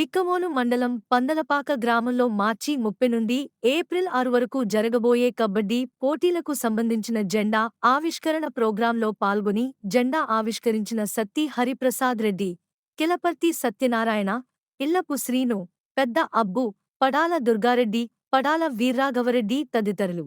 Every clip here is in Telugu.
బిక్కమోలు మండలం పందలపాక గ్రామంలో మార్చి ముప్పై నుండి ఏప్రిల్ ఆరు వరకు జరగబోయే కబడ్డీ పోటీలకు సంబంధించిన జెండా ఆవిష్కరణ ప్రోగ్రాంలో పాల్గొని జెండా ఆవిష్కరించిన సత్తి హరిప్రసాద్ రెడ్డి కిలపర్తి సత్యనారాయణ ఇల్లపు శ్రీను పెద్ద అబ్బు పడాల దుర్గారెడ్డి పడాల వీర్రాఘవరెడ్డి తదితరులు.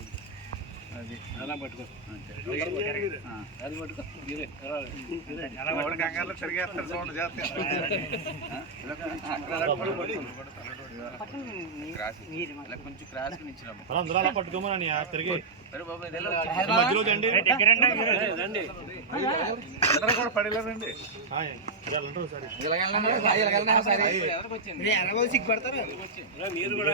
అది అలా పట్టుకో. అది పట్టుకో. మీరే కంగారులో తిరిగేస్తారు చూడండి కొంచెం క్రాస్ పట్టుకోమని తిరిగి. మధ్యలో రండి రండి. కూడా మీరు కూడా